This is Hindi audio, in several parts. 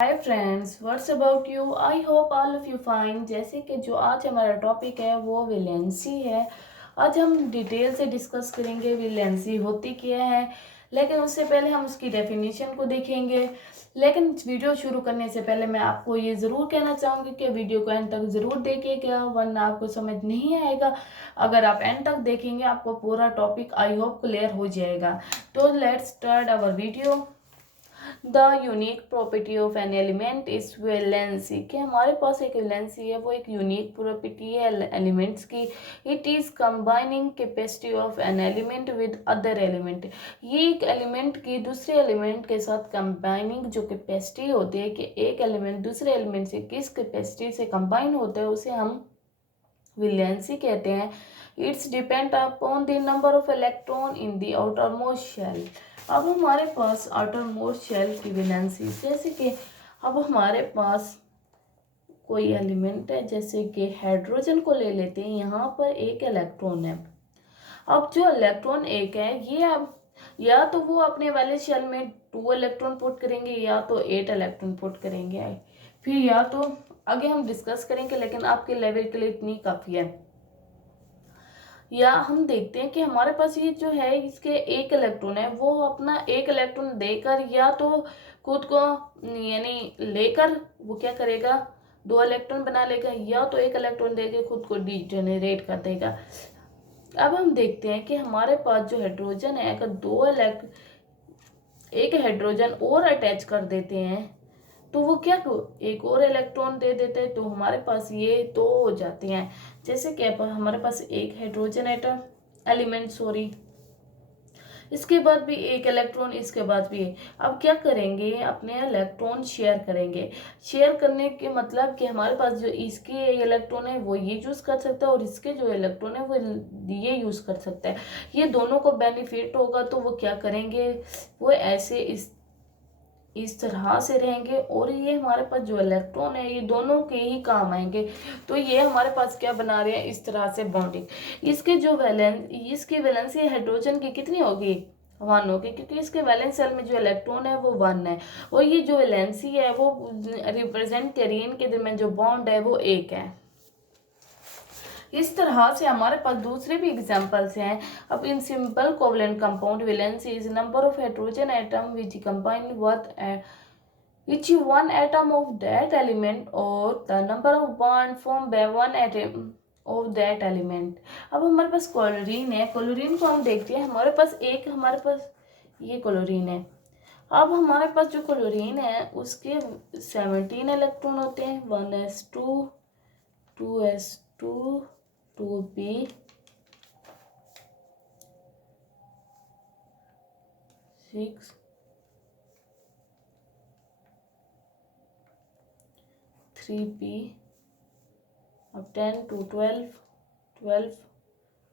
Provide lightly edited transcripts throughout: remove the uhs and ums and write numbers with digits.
Hi friends, what's about you. I hope all of you fine. जैसे कि जो आज हमारा टॉपिक है वो वैलेंसी है। आज हम डिटेल से डिस्कस करेंगे वैलेंसी होती क्या है, लेकिन उससे पहले हम उसकी डेफिनेशन को देखेंगे। लेकिन वीडियो शुरू करने से पहले मैं आपको ये ज़रूर कहना चाहूँगी कि वीडियो को एंड तक ज़रूर देखिएगा, वरना आपको समझ नहीं आएगा। अगर आप एंड तक देखेंगे आपको पूरा टॉपिक आई होप क्लियर हो जाएगा। तो let's start our video. The unique property of an element is valency, कि हमारे पास एक वैलेंसी है, वो एक यूनिक प्रॉपर्टी है एलिमेंट्स की। It is combining capacity of an element with other element. ये एक एलिमेंट की दूसरे एलिमेंट के साथ कंबाइनिंग जो कैपेसिटी होती है, कि एक एलिमेंट दूसरे एलिमेंट से किस कैपेसिटी से कंबाइन होता है, उसे हम वैलेंसी कहते हैं। It's depend upon the number of electron in the outermost shell. अब हमारे पास आउटर मोस्ट शेल की वैलेंसी, जैसे कि अब हमारे पास कोई एलिमेंट है, जैसे कि हाइड्रोजन को ले लेते हैं। यहाँ पर एक इलेक्ट्रॉन है। अब जो इलेक्ट्रॉन एक है, ये अब या तो वो अपने वाले शेल में 2 इलेक्ट्रॉन पुट करेंगे या तो 8 इलेक्ट्रॉन पुट करेंगे। फिर या तो आगे हम डिस्कस करेंगे, लेकिन आपके लेवल के लिए इतनी काफ़ी है। या हम देखते हैं कि हमारे पास ये जो है, इसके एक इलेक्ट्रॉन है, वो अपना एक इलेक्ट्रॉन देकर या तो खुद को यानी लेकर वो क्या करेगा, 2 इलेक्ट्रॉन बना लेगा, या तो एक इलेक्ट्रॉन देकर खुद को डीजेनरेट कर देगा। अब हम देखते हैं कि हमारे पास जो हाइड्रोजन है, अगर एक हाइड्रोजन और अटैच कर देते हैं तो वो क्या एक और इलेक्ट्रॉन दे देते हैं, तो हमारे पास ये 2 हो जाते हैं। जैसे कि हमारे पास एक हाइड्रोजन एटम एलिमेंट सॉरी, इसके बाद भी एक इलेक्ट्रॉन, इसके बाद भी अब क्या करेंगे, अपने इलेक्ट्रॉन शेयर करेंगे। शेयर करने के मतलब कि हमारे पास जो इसके इलेक्ट्रॉन है वो ये यूज़ कर सकता है, और इसके जो इलेक्ट्रॉन है वो ये यूज़ कर सकता है। ये दोनों को बेनिफिट होगा, तो वो क्या करेंगे, वो ऐसे इस तरह से रहेंगे, और ये हमारे पास जो इलेक्ट्रॉन है ये दोनों के ही काम आएंगे। तो ये हमारे पास क्या बना रहे हैं, इस तरह से बॉन्डिंग। इसकी वैलेंसी हाइड्रोजन की कितनी होगी, 1 होगी, क्योंकि इसके वैलेंस सेल में जो इलेक्ट्रॉन है वो 1 है, और ये जो वैलेंसी है वो रिप्रेजेंट टेरियन के दरमियान जो बॉन्ड है वो 1 है। इस तरह से हमारे पास दूसरे भी एग्जांपल्स हैं। अब in simple covalent compound valency is number of hydrogen atom which combine with each one atom of that element or the number of bond formed by one atom of that element। अब हमारे पास क्लोरीन है, क्लोरीन को हम देखते हैं, हमारे पास ये क्लोरीन है। अब हमारे पास जो क्लोरीन है उसके 17 इलेक्ट्रॉन होते हैं, 1s2 2s2 2p 6 3p, अब 10 to 12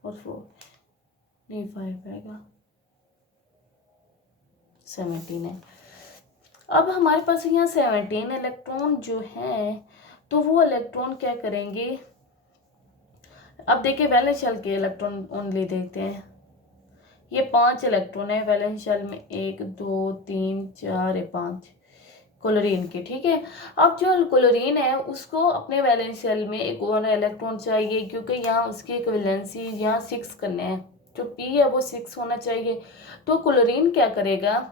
और 4 नहीं 5 आएगा, 17 है। अब हमारे पास यहाँ 17 इलेक्ट्रॉन जो हैं, तो वो इलेक्ट्रॉन क्या करेंगे, अब देखिए वैलेंस शेल के इलेक्ट्रॉन ओनली देखते हैं। ये 5 इलेक्ट्रॉन है वैलेंस शेल में, 1 2 3 4 5 क्लोरीन के, ठीक है। अब जो क्लोरीन है उसको अपने वैलेंस शेल में एक और इलेक्ट्रॉन चाहिए, क्योंकि यहाँ उसकी एक वैलेंसी यहाँ 6 करने हैं, जो पी है वो 6 होना चाहिए। तो क्लोरीन क्या करेगा,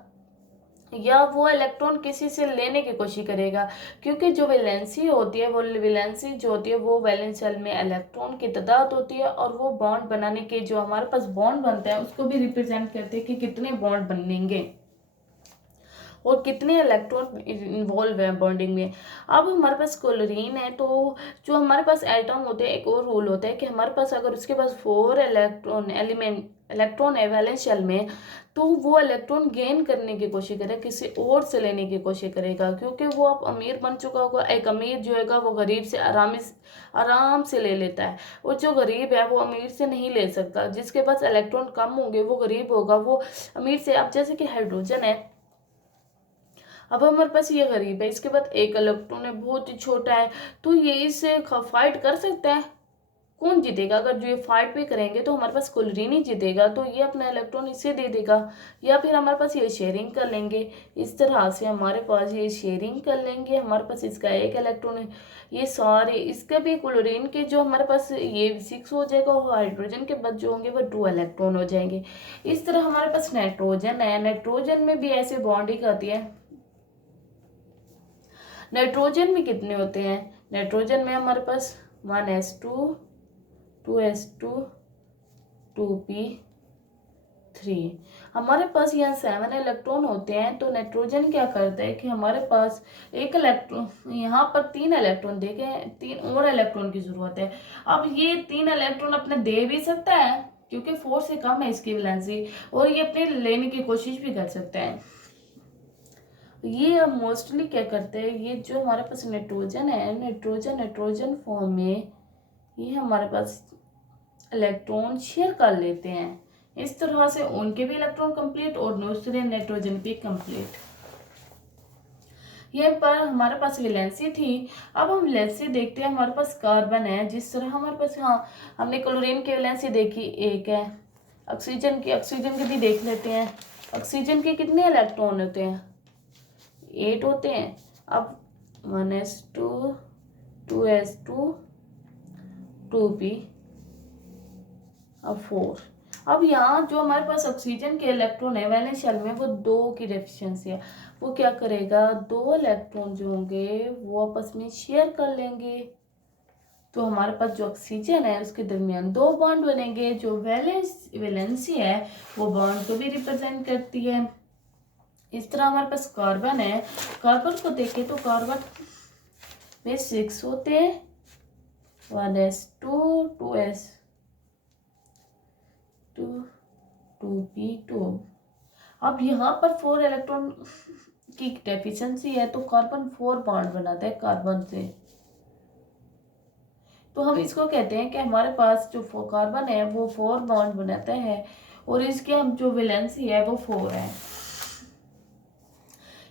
या वो इलेक्ट्रॉन किसी से लेने की कोशिश करेगा, क्योंकि जो वैलेंसी होती है, वो वैलेंसी जो होती है वो वैलेंस शेल में इलेक्ट्रॉन की तादाद होती है, और वो बॉन्ड बनाने के जो हमारे पास बॉन्ड बनते हैं उसको भी रिप्रेजेंट करते हैं कि कितने बॉन्ड बनेंगे और कितने इलेक्ट्रॉन इन्वॉल्व है बॉन्डिंग में। अब हमारे पास क्लोरीन है, तो जो हमारे पास एटम होते हैं, एक और रूल होता है कि हमारे पास अगर उसके पास 4 इलेक्ट्रॉन है वैलेंस शेल में, तो वो इलेक्ट्रॉन गेन करने की कोशिश करे, किसी और से लेने की कोशिश करेगा, क्योंकि वो अब अमीर बन चुका होगा। एक अमीर जो है वो गरीब से आराम से ले लेता है, और जो गरीब है वो अमीर से नहीं ले सकता। जिसके पास इलेक्ट्रॉन कम होंगे वो गरीब होगा, वो अमीर से। अब जैसे कि हाइड्रोजन है, अब हमारे पास ये गरीब है, इसके बाद एक इलेक्ट्रॉन है बहुत ही छोटा है, तो ये इससे फाइट कर सकता है, कौन जीतेगा? अगर जो ये फाइट भी करेंगे तो हमारे पास क्लोरीन ही जीतेगा, तो ये अपना इलेक्ट्रॉन इसे दे देगा, या फिर हमारे पास ये शेयरिंग कर लेंगे। इस तरह से हमारे पास ये शेयरिंग कर लेंगे, हमारे पास इसका एक इलेक्ट्रॉन है, ये सारे इसके भी क्लोरीन के जो हमारे पास ये 6 हो जाएगा, और हाइड्रोजन के बाद जो होंगे वो 2 इलेक्ट्रॉन हो जाएंगे। इस तरह हमारे पास नाइट्रोजन है, नाइट्रोजन में भी ऐसे बॉन्डिंग आती है। नाइट्रोजन में कितने होते हैं? नाइट्रोजन में हमारे पास 1s2 2s2 2p3, हमारे पास यहाँ 7 इलेक्ट्रॉन होते हैं। तो नाइट्रोजन क्या करता है कि हमारे पास एक इलेक्ट्रॉन, यहाँ पर 3 इलेक्ट्रॉन देखे, 3 और इलेक्ट्रॉन की जरूरत है। अब ये 3 इलेक्ट्रॉन अपने दे भी सकता है क्योंकि 4 से कम है इसकी वैलेंसी, और ये अपने लेने की कोशिश भी कर सकता है। ये मोस्टली क्या करते हैं, ये जो हमारे पास नाइट्रोजन है, नाइट्रोजन फॉर्म में ये हमारे पास इलेक्ट्रॉन शेयर कर लेते हैं। इस तरह से उनके भी इलेक्ट्रॉन कंप्लीट और दूसरे नाइट्रोजन भी कंप्लीट। ये पर हमारे पास वैलेंसी थी। अब हम वैलेंसी देखते हैं, हमारे पास कार्बन है, जिस तरह हमारे पास, हाँ हमने क्लोरीन की वैलेंसी देखी 1 है। ऑक्सीजन की भी देख लेते हैं। ऑक्सीजन के कितने इलेक्ट्रॉन होते हैं? 8 होते हैं। अब 1s2 2s2 2p, अब 4। अब यहाँ जो हमारे पास ऑक्सीजन के इलेक्ट्रॉन है वैलेंस शेल में, वो 2 की डेफिशिएंसी है। वो क्या करेगा, 2 इलेक्ट्रॉन जो होंगे वो आपस में शेयर कर लेंगे। तो हमारे पास जो ऑक्सीजन है उसके दरमियान 2 बॉन्ड बनेंगे। जो वैलेंसी है वो बॉन्ड को भी रिप्रेजेंट करती है। इस तरह हमारे पास कार्बन है, कार्बन को देखें तो कार्बन में 6 होते हैं, 1s2 2s2 2p2। अब यहाँ पर 4 इलेक्ट्रॉन की डेफिशिएंसी है, तो कार्बन 4 बॉन्ड बनाता है कार्बन से। तो हम इसको कहते हैं कि हमारे पास जो कार्बन है वो 4 बॉन्ड बनाता है, और इसके हम जो वैलेंसी है वो 4 है।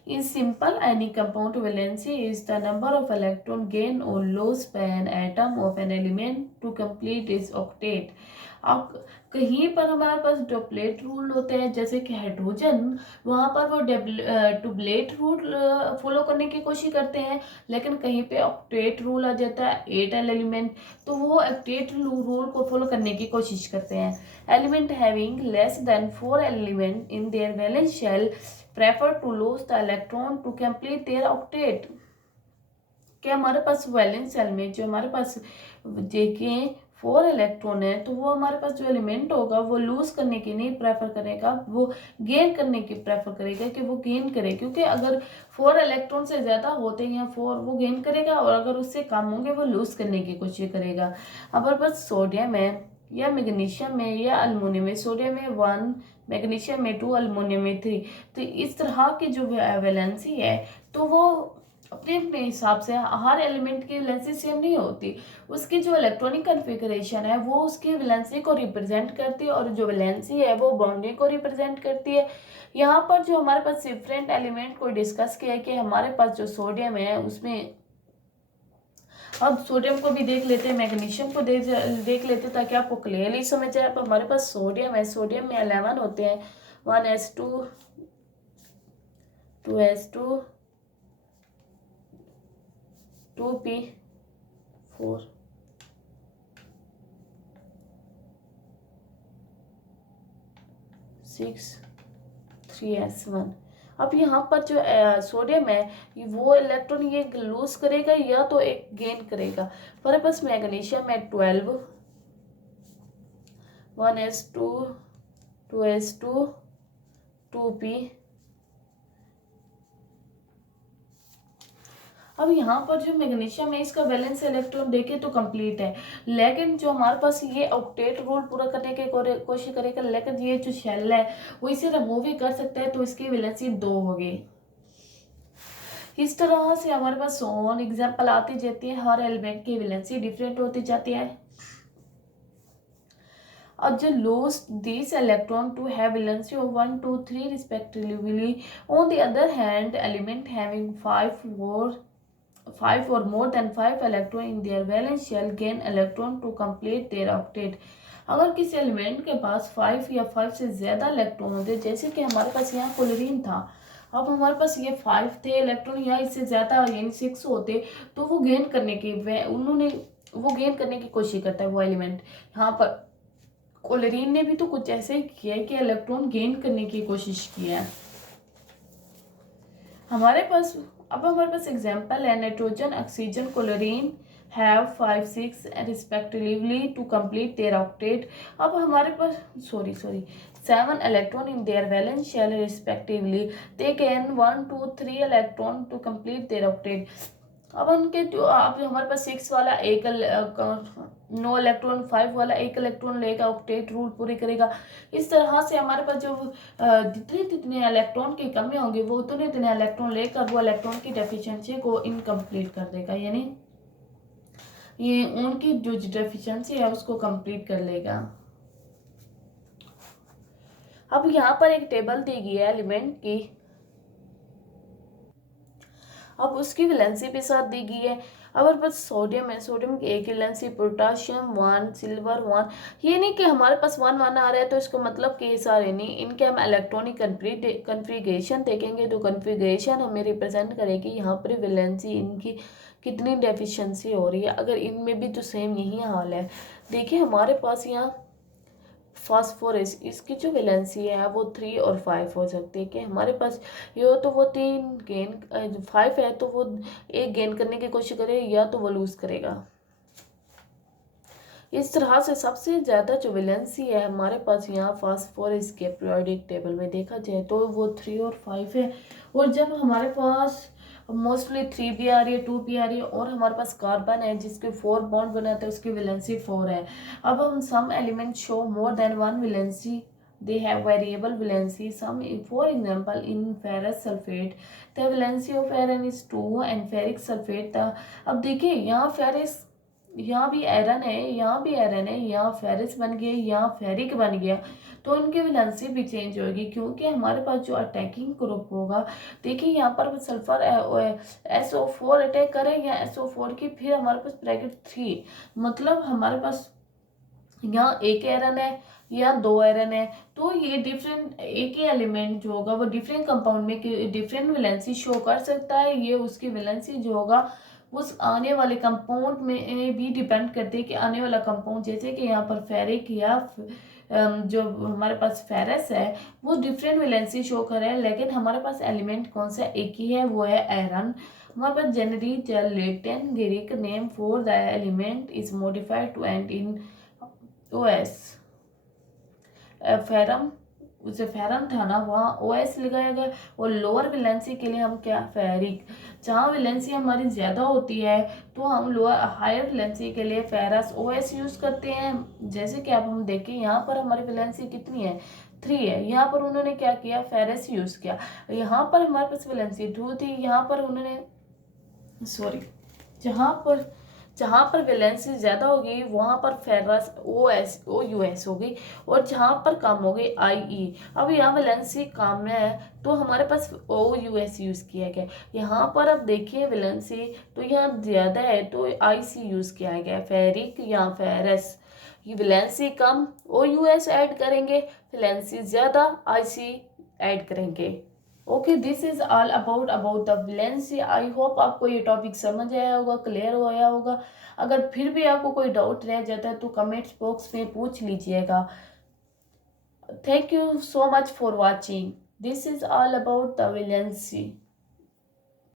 In simple, any compound valency is the number of electron gain or loss by an atom of an element to complete its octet. अब कहीं पर हमारे पास डुप्लेट रूल होते हैं, जैसे कि हाइड्रोजन, वहाँ पर वो डुप्लेट रूल फॉलो करने की कोशिश करते हैं, लेकिन कहीं पे ऑक्टेट रूल आ जाता है 8 एलिमेंट, तो वो ऑक्टेट रूल को फॉलो करने की कोशिश करते हैं। Element having less than 4 element in their valence shell prefer to lose the electron to complete their octet। क्या हमारे पास वैलेंस शेल में जो हमारे पास देखें 4 इलेक्ट्रॉन है, तो वो हमारे पास जो एलिमेंट होगा वो लूज करने की नहीं प्रेफर करेगा, वो गेन करने की प्रेफर करेगा कि वो गेन करे, क्योंकि अगर 4 इलेक्ट्रॉन से ज़्यादा होते हैं 4 वो गेन करेगा, और अगर उससे कम होंगे वो लूज करने की कोशिश करेगा। हमारे पास सोडियम है या मैग्नीशियम में या अल्मोनियम में, सोडियम में 1, मैग्नीशियम में 2, अल्मोनियम में 3। तो इस तरह की जो वैलेंसी है तो वो अपने अपने हिसाब से हर एलिमेंट की वैलेंसी सेम नहीं होती, उसकी जो इलेक्ट्रॉनिक कॉन्फ़िगरेशन है वो उसकी वैलेंसी को रिप्रेजेंट करती है, और जो वैलेंसी है वो बॉन्डिंग को रिप्रेजेंट करती है। यहाँ पर जो हमारे पास डिफरेंट एलिमेंट को डिस्कस किया है कि हमारे पास जो सोडियम है उसमें, अब सोडियम को भी देख लेते हैं, मैग्नीशियम को देख लेते हैं ताकि आपको क्लियरली समझ आए। अब हमारे पास सोडियम है, सोडियम में 11 होते हैं, 1s2 2s2 2p4 6 3s1। अब यहाँ पर जो सोडियम है वो इलेक्ट्रॉन ये लूज करेगा या तो एक गेन करेगा। हमारे पास मैग्नीशियम है 12, 1s2 2s2 2p। अब यहाँ पर जो मैग्नीशियम है इसका वैलेंस इलेक्ट्रॉन देखे तो कंप्लीट है, लेकिन जो हमारे पास ये ऑक्टेट रूल पूरा करने की कोशिश करेगा, लेकिन ये जो शेल है वो इसे रिमूव ही कर सकता है, तो इसकी वैलेंसी 2 होगी। इस तरह से हमारे पास सोन एग्जाम्पल आती जाती है, हर एलिमेंट की वैलेंसी डिफरेंट होती जाती है। अब जो lose these electron to have valency of 1, 2, 3 respectively. On the other hand, element having 5, 4 5 or more than 5 electron in their valence shell gain electron to complete their octet। अगर किसी एलिमेंट के पास 5 या 5 से ज़्यादा इलेक्ट्रॉन होते, जैसे कि हमारे पास यहाँ क्लोरीन था, अब हमारे पास ये 5 थे इलेक्ट्रॉन या इससे ज़्यादा यानी 6 होते, तो वो गेन करने की कोशिश करता है वो एलिमेंट। यहाँ पर क्लोरीन ने भी तो कुछ ऐसे ही किया है कि इलेक्ट्रॉन गेन करने की कोशिश की है। हमारे पास एग्जांपल है nitrogen, oxygen, chlorine have 5, 6 respectively to complete their octet. अब हमारे पास 7 electron in their valence shell respectively, they can 1, 2, 3 electron to complete their octet. अब हमारे पास 6 वाला एक 9 इलेक्ट्रॉन, 5 वाला 1 इलेक्ट्रॉन लेगा, ऑक्टेट रूल पूरी करेगा। इस तरह से हमारे पास जो जितने इलेक्ट्रॉन की कमी होंगी वो उतने इलेक्ट्रॉन लेकर वो इलेक्ट्रॉन की डेफिशिएंसी को इनकम्प्लीट कर देगा, यानी ये उनकी जो डेफिशिएंसी है उसको कंप्लीट कर लेगा। अब यहाँ पर एक टेबल दी गई है एलिमेंट की, अब उसकी वैलेंसी भी साथ दी गई है। अब हमारे पास सोडियम है, सोडियम की एक वैलेंसी, पोटाशियम 1, सिल्वर 1। ये नहीं कि हमारे पास 1 1 आ रहा है तो इसको मतलब कि ये सारे नहीं, इनके हम इलेक्ट्रॉनिक कन्फिगरेशन देखेंगे तो कन्फिगरेशन हमें रिप्रेजेंट करेगी यहाँ पर वैलेंसी इनकी कितनी डेफिशिएंसी हो रही है। अगर इनमें भी तो सेम यही हाल है। देखिए हमारे पास यहाँ फास्फोरस, इसकी जो वैलेंसी है वो 3 और 5 हो सकती है कि हमारे पास ये हो तो वो 3 गेन, 5 है तो वो 1 गेन करने की कोशिश करे या तो वो लूज करेगा। इस तरह से सबसे ज़्यादा जो वैलेंसी है हमारे पास यहाँ फास्फोरस के पीरियोडिक टेबल में देखा जाए तो वो 3 और 5 है। और जब हमारे पास मोस्टली 3 भी आ रही है, 2 भी आ रही है, और हमारे पास कार्बन है जिसके 4 बॉन्ड बनाते हैं, उसकी वैलेंसी 4 है। अब हम some element show more than 1 valency, they have variable valency, some for example in ferrous sulfate the valency of iron is 2 and ferric sulfate the, अब देखिए यहाँ फेरिस, यहाँ भी आयरन है, यहाँ भी आयरन है, यहाँ फेरिस बन गया, यहाँ फेरिक बन गया, तो उनकी वैलेंसी भी चेंज होगी क्योंकि हमारे पास जो अटैकिंग ग्रुप होगा, देखिए यहाँ पर सल्फर SO4 अटैक करेगा, SO4 की, फिर हमारे पास ब्रैकेट 3, मतलब हमारे पास यहाँ एक आयरन है या 2 आयरन है, तो ये डिफरेंट एक ही एलिमेंट जो होगा वो डिफरेंट कंपाउंड में डिफरेंट वैलेंसी शो कर सकता है। ये उसकी वैलेंसी जो होगा उस आने वाले कंपाउंड में भी डिपेंड करते हैं कि आने वाला कंपाउंड, जैसे कि यहाँ पर फेरिक या जो हमारे पास फेरस है वो डिफरेंट वैलेंसी शो कर रहा है, लेकिन हमारे पास एलिमेंट कौन सा एक ही है, वो है आयरन। हमारे पास generally Latin Greek name for the element is modified to end in OS। Ferrum, उसे फेरम था ना, वहाँ OS लगाया गया। और लोअर वैलेंसी के लिए हम क्या, फेरिक। जहाँ वैलेंसी हमारी ज़्यादा होती है तो हम लोअर हायर वैलेंसी के लिए फेरस OS यूज़ करते हैं। जैसे कि अब हम देखें यहाँ पर हमारी वैलेंसी कितनी है, 3 है, यहाँ पर उन्होंने क्या किया, फेरस यूज़ किया। यहाँ पर हमारे पास वैलेंसी 2 थी, यहाँ पर उन्होंने जहाँ पर वैलेंसी ज़्यादा होगी वहाँ पर फेरस OUS होगी, और जहाँ पर कम होगी IE। अब यहाँ वैलेंसी कम है तो हमारे पास OUS यूज़ किया गया। यहाँ पर अब देखिए वैलेंसी तो यहाँ ज़्यादा है तो IC यूज़ किया गया, फेरिक या फेरस। ये वैलेंसी कम OUS ऐड करेंगे, वैलेंसी ज़्यादा IC ऐड करेंगे। Okay, this is all about the valency. I hope आपको ये टॉपिक समझ आया होगा, क्लियर होया होगा। अगर फिर भी आपको कोई डाउट रह जाता है तो कमेंट्स बॉक्स में पूछ लीजिएगा। Thank you so much for watching. This is all about the valency.